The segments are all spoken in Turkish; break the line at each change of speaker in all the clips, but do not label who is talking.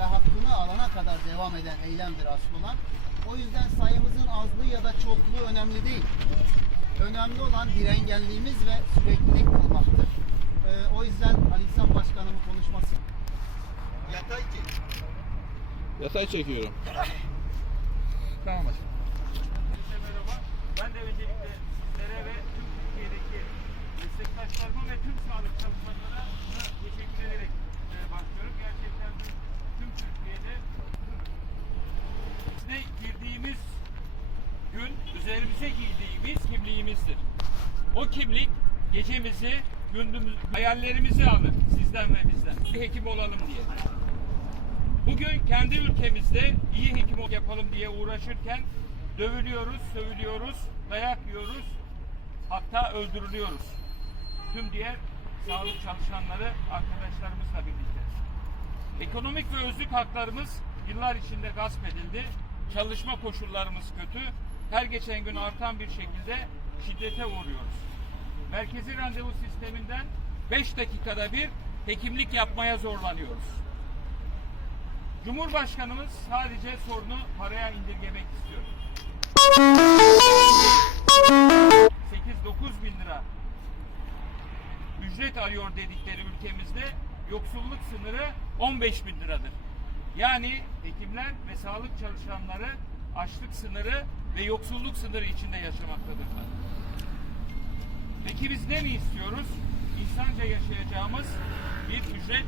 ve hakkını alana kadar devam eden eylemdir asıl olan. O yüzden sayımızın azlığı ya da çokluğu önemli değil. Önemli olan direngenliğimiz ve süreklilik olmaktır. Ee, o yüzden Ali İhsan Başkanımın konuşması
Yatay ki.
Yatay çekiyorum.
Tamam
merhaba. Ben de öncelikle sizlere ve tüm Türkiye'deki meslektaşlarıma ve tüm sağlık çalışanlarına teşekkür ederek e, başlıyorum. Gerçekten tüm, tüm Türkiye'de içine girdiğimiz gün üzerimize giydiğimiz kimliğimizdir. O kimlik gecemizi, gündüzümüzü, hayallerimizi alır sizden ve bizden. Bir hekim olalım diye. Bugün kendi ülkemizde iyi hekim yapalım diye uğraşırken dövülüyoruz, sövülüyoruz, dayak yiyoruz, hatta öldürülüyoruz. Tüm diğer sağlık çalışanları arkadaşlarımızla birlikte. Ekonomik ve özlük haklarımız yıllar içinde gasp edildi. Çalışma koşullarımız kötü. Her geçen gün artan bir şekilde şiddete uğruyoruz. Merkezi randevu sisteminden 5 dakikada bir hekimlik yapmaya zorlanıyoruz. Cumhurbaşkanımız sadece sorunu paraya indirgemek istiyor. 8-9 bin lira ücret arıyor dedikleri ülkemizde yoksulluk sınırı 15 bin liradır. Yani hekimler ve sağlık çalışanları açlık sınırı ve yoksulluk sınırı içinde yaşamaktadırlar. Peki biz ne mi istiyoruz? İnsanca yaşayacağımız bir ücret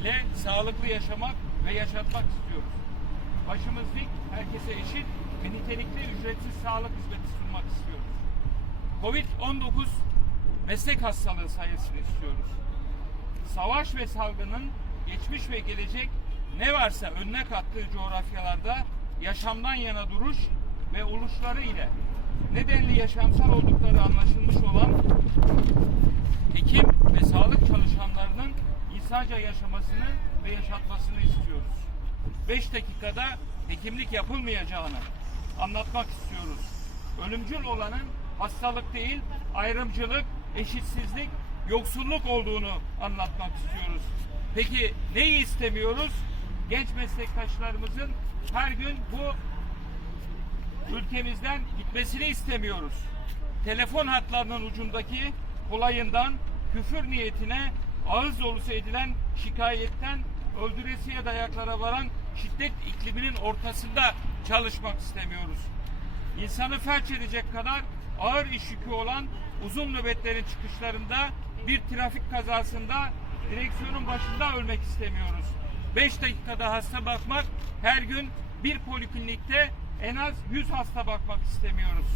ile sağlıklı yaşamak ve yaşatmak istiyoruz. Başımız dik, herkese eşit ve nitelikli ücretsiz sağlık hizmeti sunmak istiyoruz. Covid-19 meslek hastalığı sayısını istiyoruz. Savaş ve salgının geçmiş ve gelecek ne varsa önüne kattığı coğrafyalarda yaşamdan yana duruş ve oluşları ile nedenli yaşamsal oldukları anlaşılmış olan hekim ve sağlık çalışanlarının insanca yaşamasını ve yaşatmasını istiyoruz. 5 dakikada hekimlik yapılmayacağını anlatmak istiyoruz. Ölümcül olanın hastalık değil, ayrımcılık, eşitsizlik, yoksulluk olduğunu anlatmak istiyoruz. Peki neyi istemiyoruz? Genç meslektaşlarımızın her gün bu ülkemizden gitmesini istemiyoruz. Telefon hatlarının ucundaki kolayından küfür niyetine ağız dolusu edilen şikayetten öldüresiye dayaklara varan şiddet ikliminin ortasında çalışmak istemiyoruz. İnsanı felç edecek kadar ağır iş yükü olan uzun nöbetlerin çıkışlarında bir trafik kazasında direksiyonun başında ölmek istemiyoruz. 5 dakikada hasta bakmak her gün bir poliklinikte en az 100 hasta bakmak istemiyoruz.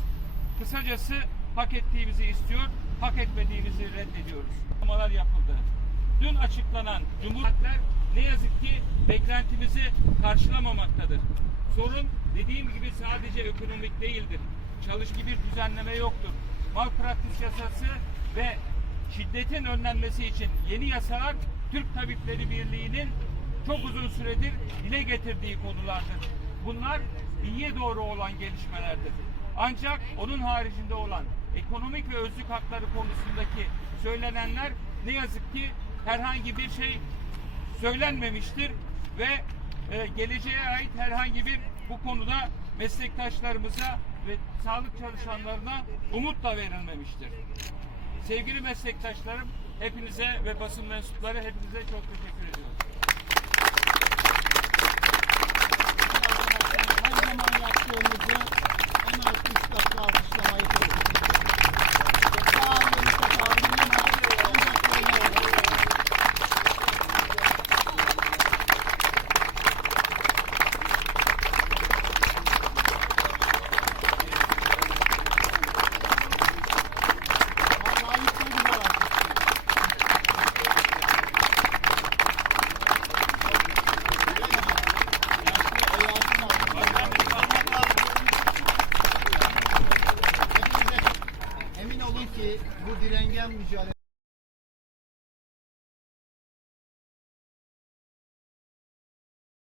Kısacası hak ettiğimizi istiyor, hak etmediğimizi reddediyoruz. Açıklamalar yapıldı. Dün açıklanan cumhuriyetler ne yazık ki beklentimizi karşılamamaktadır. Sorun dediğim gibi sadece ekonomik değildir. Çalışki bir düzenleme yoktur. Malpraktis yasası ve şiddetin önlenmesi için yeni yasalar Türk Tabipleri Birliği'nin çok uzun süredir dile getirdiği konulardır. Bunlar iyiye doğru olan gelişmelerdir. Ancak onun haricinde olan ekonomik ve özlük hakları konusundaki söylenenler ne yazık ki herhangi bir şey söylenmemiştir ve e, geleceğe ait herhangi bir bu konuda meslektaşlarımıza ve sağlık çalışanlarına umut da verilmemiştir. Sevgili meslektaşlarım, hepinize ve basın mensupları hepinize çok teşekkür ediyorum.
Olun ki bu direngen mücadele